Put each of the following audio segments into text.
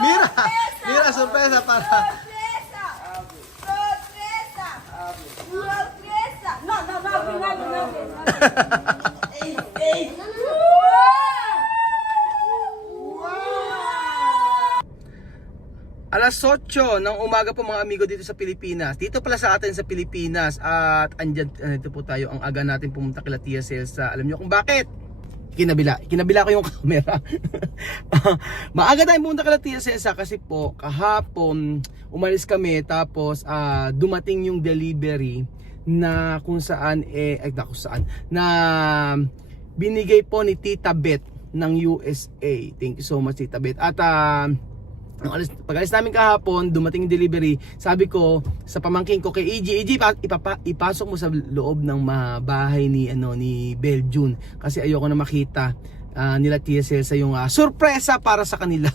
Mira! Mira, sorpresa para... Sorpresa! Sorpresa! Sorpresa! No, no, no, no, no, no. Alas 8 ng umaga po mga amigo dito sa Pilipinas. Dito pala sa atin sa Pilipinas. At andyan, dito po tayo. Ang aga natin pumunta kila Tia Celsa. Alam niyo kung bakit? Kinabila ko yung camera. Maaga tayong pumunta kila Tia Celsa kasi po kahapon umalis kami. Tapos dumating yung delivery na kung saan na binigay po ni Tita Beth ng USA. Thank you so much Tita Beth. At pag-alis namin kahapon, dumating yung delivery. Sabi ko sa pamangkin ko kay EG, ipasok mo sa loob ng bahay ni Beljun kasi ayoko na makita nila Tia Celsa yung sorpresa para sa kanila.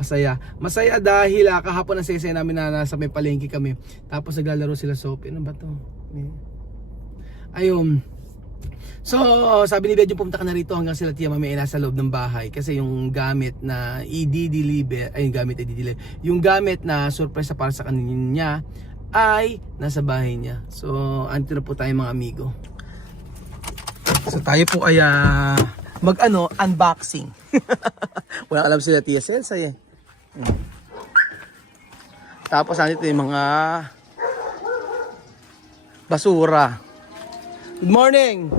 Masaya dahil kahapon ang sesay namin na nasa may palengke kami. Tapos naglalaro sila soap. Ano ba to? Ayun. So, sabi ni Beljun, pumunta ka na rito hanggang sila Tia Mami ay nasa loob ng bahay kasi yung gamit na i-deliver, yung gamit na sorpresa para sa kanya ay nasa bahay niya. So, andito na po tayo mga amigo. So, tayo po ay unboxing. Walang alam sila Tia Celsa eh. Tapos, andito yung mga basura. Good morning!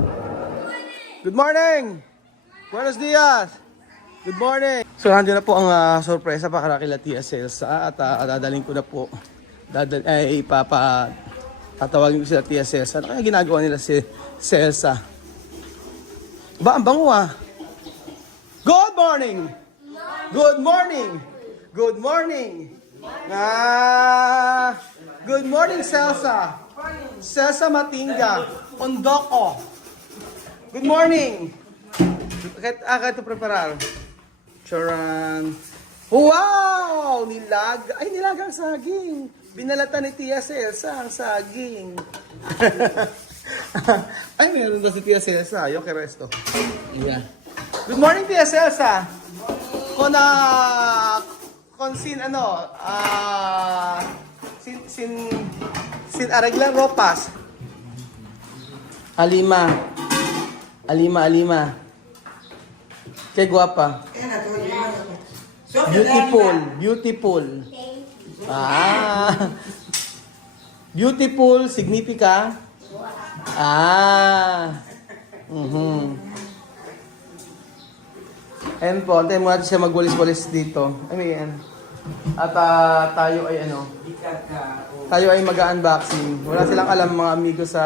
Good morning! Buenos dias! Good morning! So, nandiyan na po ang sorpresa para kila Tia Celsa at dadalhin ko na po. Tatawagin ko sila Tia Celsa. Ano kaya ginagawa nila si Celsa? Ba, ang bango Good morning! Good morning! Good morning! Good morning, Celsa! Celsa Matinga, Ondoko. Good morning! Kahit ito preparar. Charan. Wow! Nilagang saging. Binalatan ni Tia Celsa ang saging. Ay, meron ba si Tia Celsa? Yung kay resto. Yeah. Good morning, Tia Celsa. Sin arreglan ropas. Alima. Qué guapa. Beautiful. Beautiful significa Ayan po, antayin mo natin siya magwalis-walis dito. At tayo ay mag-unboxing. Wala silang alam mga amigo sa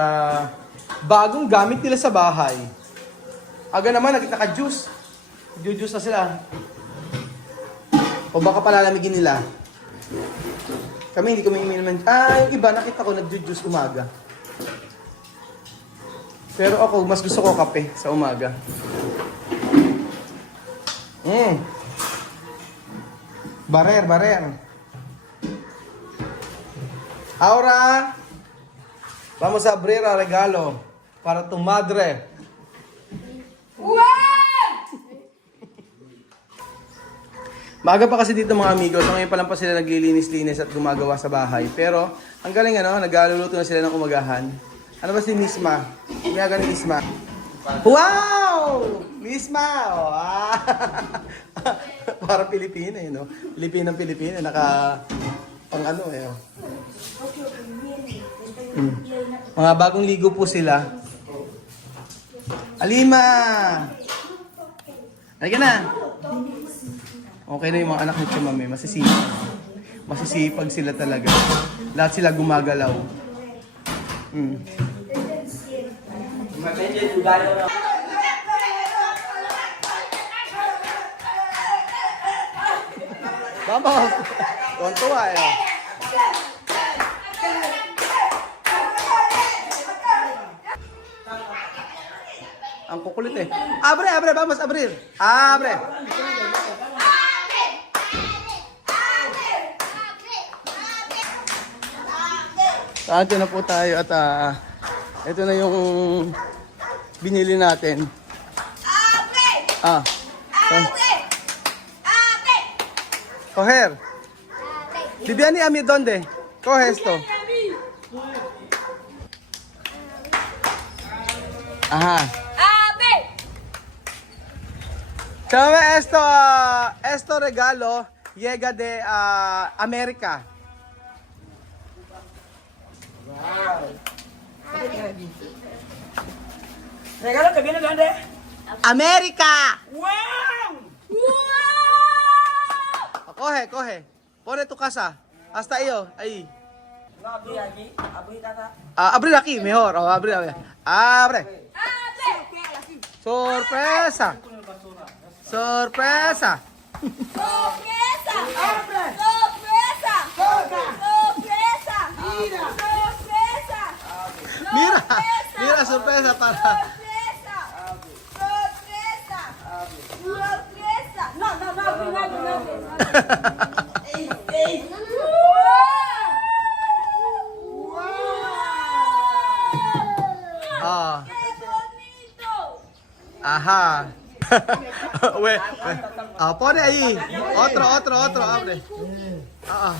bagong gamit nila sa bahay. Aga naman, naka-juice. Juice na sila. O baka palalamigin nila. Kami hindi kami uminom. Yung iba nakita ko nag-juice umaga. Pero ako, mas gusto ko kape sa umaga. Barer. Aura, vamos a abrir a regalo para tu madre. Wow! Maaga pa kasi dito mga amigo, so ngayon pa lang pa sila naglilinis-linis at gumagawa sa bahay. Pero ang galing nagluluto na sila ng umagahan. Ano ba si Misma? Umaga ni Misma. Wow! Misma! Para Pilipina Pilipina, naka pang Mga bagong ligo po sila. Alima! Halika na! Okay na yung mga anak ni Tia Mami, masisipag sila talaga. Lahat sila gumagalaw. Vamos! Tontuwa Ang kukulit Abre, vamos, abrir. Abre. Ito na po tayo at ito na yung binili natin. Coger. Viviani, a mí, ¿dónde? Coge esto. Ajá. Ave. Chame esto, esto regalo llega de América. ¿Regalo que viene de dónde? América. ¡Wow! Coge, coge. Pone tu casa. Hasta iyo, ahí. No, abrí aquí. Abrí casa. Abre aquí, mejor. Oh, abre, abre. Abre. Ave. Sorpresa. Sorpresa. Sorpresa. ¡Abre! Sorpresa. ¡Toca! Sorpresa. Mira. Sorpresa. Mira, mira, sorpresa para. Sorpresa. Sorpresa. Sorpresa. No, no, no, no, no, no, no. ¡Ey, ey! Ah, ¡Qué bonito! ajá. We, pone ahí. Otro, abre. Ah,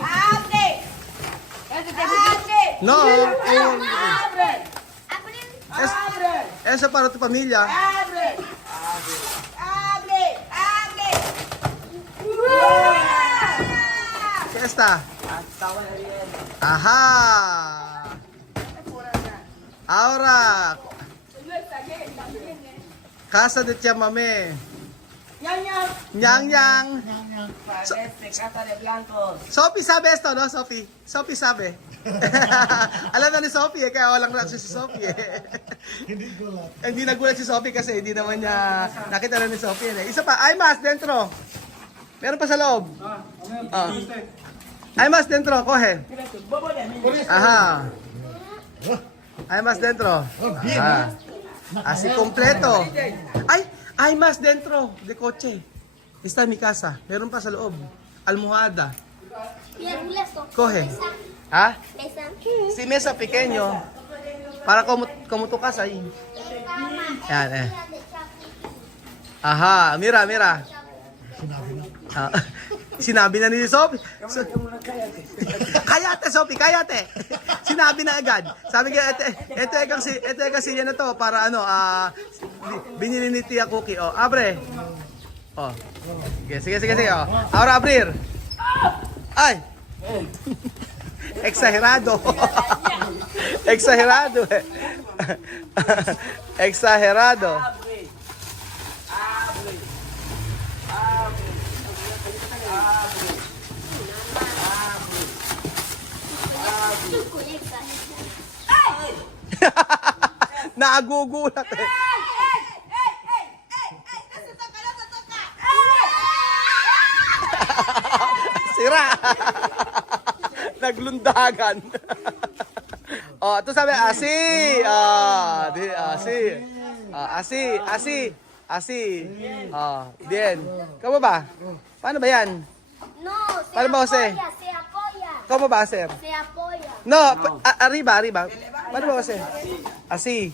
¡Abre! ¡Abre! no, ¡Abre! es, eso es para tu familia. ¡Abre! ¡Abre! ¡Abre! ¿Qué está? Ajá. Ahora, casa de chamame. ¡Ñam, ñam! Nyang yang. Parece casa de blancos. Sophie sabe esto, no, Sophie? Sophie sabe. Alam na ni Sophie, kaya walang reaction si Sophie. Hindi nagulat si Sophie kasi hindi naman niya nakita na ni Sophie. Isa pa, ay mas dentro. Meron pa sa loob. Ay mas dentro, coge. Bobo de mí. Ajá. Hay más dentro. Ajá. Así completo. Hay más dentro de coche. Está en mi casa. Meron pa sa loob. Almohada. Coge. ¿Ah? Si mesa pequeño. Para como tu casa ahí. Yan, eh. Ajá, mira, mira. Ah, sinabi na ni Sophie. Kayate, Sophie, kayate. Sinabi na agad. Sabi niya, ito ay kasi yan na to para ano, binili ni Tia Cookie. Oh, abre. Oh. Sige. Oh. Ahora abrir. Ay. Exagerado. Exagerado. Exagerado. Abre. Abre. Abre. Abre. Nagugulat eh. Sira. Naglundagan. Oh, ito sabi, asi. Asi. Bien. Kamu ba? Paano ba yan? No, se Para ba, Jose? apoya, se apoya. Kamu ba, sir? Se apoya. No, arriba. Paano ba kasi? Asi.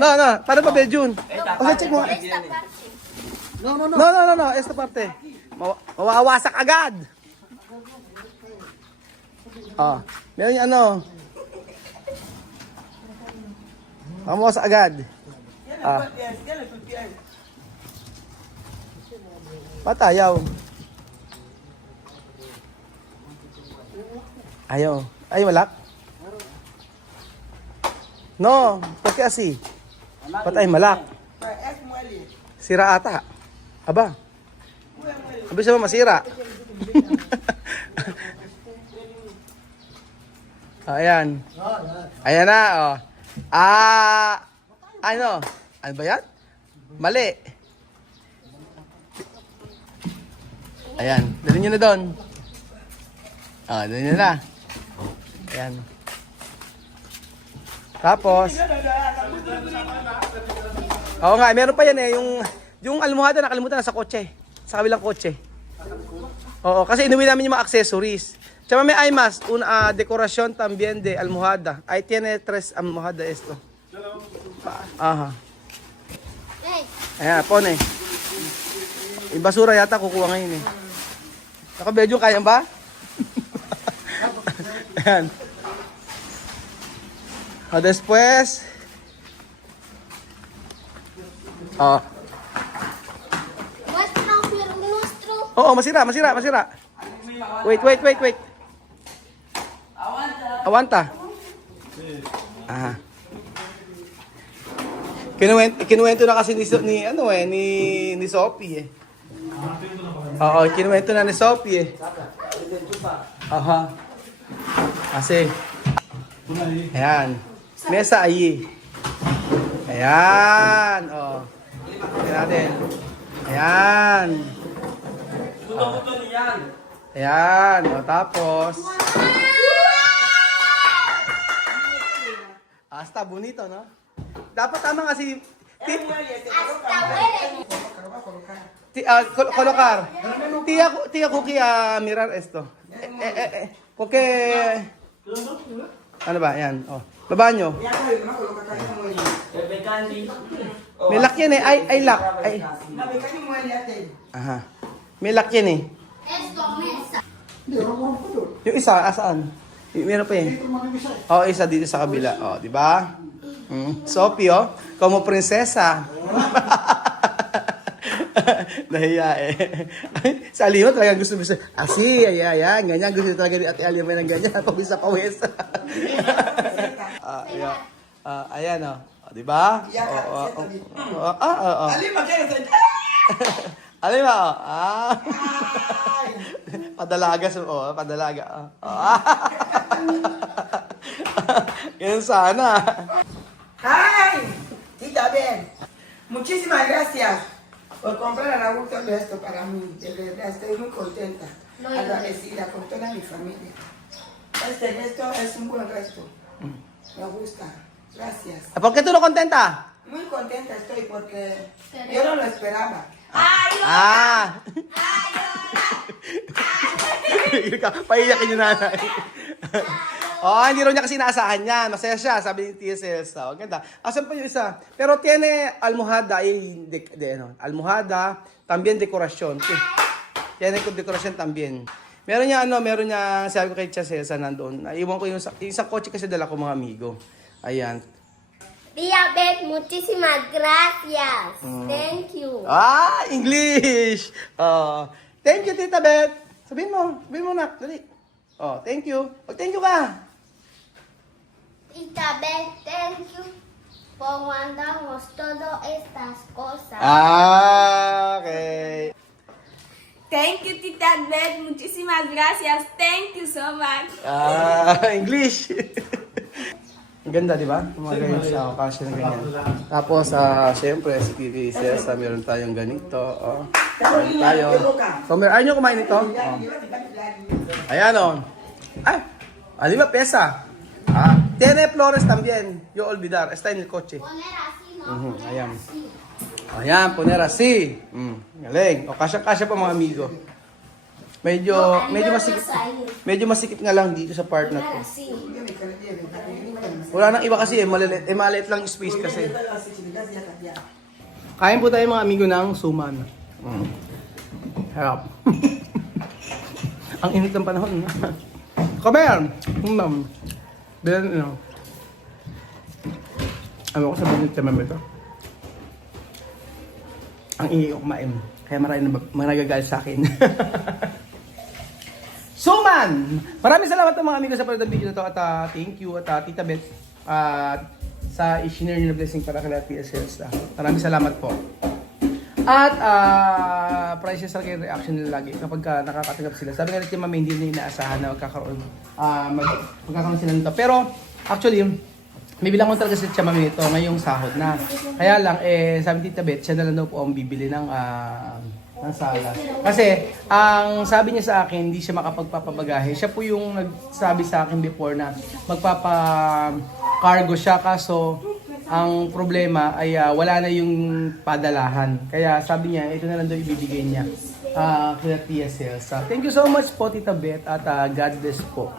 No, paano ba, Bejun? O sea, check mo. Esta parte. No, esta parte. Mawawasak agad. Meron yung ano. Mawawasak agad. Patayaw. Ayaw. Ay, malak? No, porque así. Patay malak. Es muele. Sira ata. Aba. Abi siya masira. Ayan. Ayan na, oh. Ano? Ano ba yan? Mali. Ayan. Dali nyo na doon. Dali nyo na. Ayan. Tapos, oo nga, meron pa yan eh. Yung almohada nakalimutan na sa kotse. Sa kabilang kotse. Oo, kasi inuwi namin yung mga accessories. Tsaka may aymas, una decoración también de almohada. Ahí tiene 3 almohada esto. Ajá. Ayan, pone. Yung basura yata kukuha ngayon eh. Ako, Bedyo, kaya ba? Ayan. O, después. O. Muestra un nuestro. Oo, masira. Wait. Awanta. Aha. Kinuwento na kasi ni Sophie eh. Oo, kinuwento na ni Sophie eh. Aha. Kasi, ayan. Mesa ayi. Ayan. O. Tignan natin. Ayan. Buto-buto niyan. Ayan. O, tapos. Hasta bonito, no? Dapat tama kasi. Hasta huele. Colocar. Tía Cookie, mirar esto. Porque. Ano ba? Ayan. Oh. Baba nyo. Bebe candy. May lock yan eh. Ay lock. Ay. Aha. May lock yan eh. Esto, mesa. Yung isa, asaan? Meron pa eh. Oh, isa dito sa kabila. Oh, di ba? Sophie, oh. Como prinsesa. Nahiya eh. Sa Alima talagang gusto asi, ayan, ganyan. Gusto talaga ni Ate Alima ng ganyan. Pawis sa pawis. Ayan, oh. Di ba? Alima, kaya sa... Alima, oh. Padalaga sa, padalaga. Yan sana. ¡Ay! Tita, ven. Muchísimas gracias por comprar a Raúl todo esto para mí. De verdad, estoy muy contenta. Agradecida con toda mi familia. Este gesto es un buen gesto. Me gusta. Gracias. ¿Por qué tú no contenta? Muy contenta estoy porque yo no lo esperaba. Ah! Paiyakin yung nanay. Hindi rin niya kasi naasahan yan. Masaya siya, sabi ni TSL. So, ganda. Asan pa yung isa? Pero tiene almohada, almohada, también dekorasyon. Tiene dekorasyon también. Meron niya, sabi ko kay Tia Celsa nandoon. Naiwan ko yung isang kotse kasi dala ko mga amigo. Ayan. Tía Beth, muchísimas gracias. Thank you. English! Thank you, Tita Beth. Sabihin mo na, dali. Thank you. Thank you ka. Tita Beth, thank you por mandarnos todas estas cosas. Okay. Thank you, Tita Beth. Muchísimas gracias. Thank you so much. English. Ang ganda, di ba? Mga ganyan sa occasion na ganyan. Tapos, syempre, si TV Celsa, meron tayong ganito. Meron tayo. Ayaw nyo kumain ito? Ayan, di ba, pesa? Tiene flores también. Yo olvidar. Está en el coche. Poner así, no poner Ayan. así. Ayan, poner así. Galing. Kasya-kasya pa mga amigo. Medyo masikip nga lang dito sa part na to. Poner así. Wala nang iba kasi maliit lang space kasi. Kain po tayo mga amigo ng suman. Harap. Ang init ng panahon. Come here! Then, ano ko sabihin sa mama ito? Ang ingay ko kumain. Kaya marami nagagalit sa akin. Suman! Maraming salamat mga amigo sa panood ng video na to at thank you at Tita Beth sa i-share niyo na blessing para kay Tia Celsa. Maraming salamat po. At prices talaga yung reaction nila lagi kapag nakakatanggap sila. Sabi nga natin mami, hindi nila inaasahan na magkakaroon sila nito. Pero actually, may bilang ko talaga si Tia Mami nito ngayong sahod na. Kaya lang, sabi ni Tita Beth, siya na lang daw po ang bibili ng sala. Kasi, ang sabi niya sa akin, hindi siya makapagpapabagahe. Siya po yung nagsabi sa akin before na magpapa-cargo siya. Kaso, ang problema ay wala na yung padalahan. Kaya sabi niya, ito na lang daw ibibigay niya kay Tia Celsa. Thank you so much po, Tita Beth, at God bless po.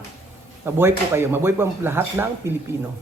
Mabuhay po kayo. Mabuhay po ang lahat ng Pilipino.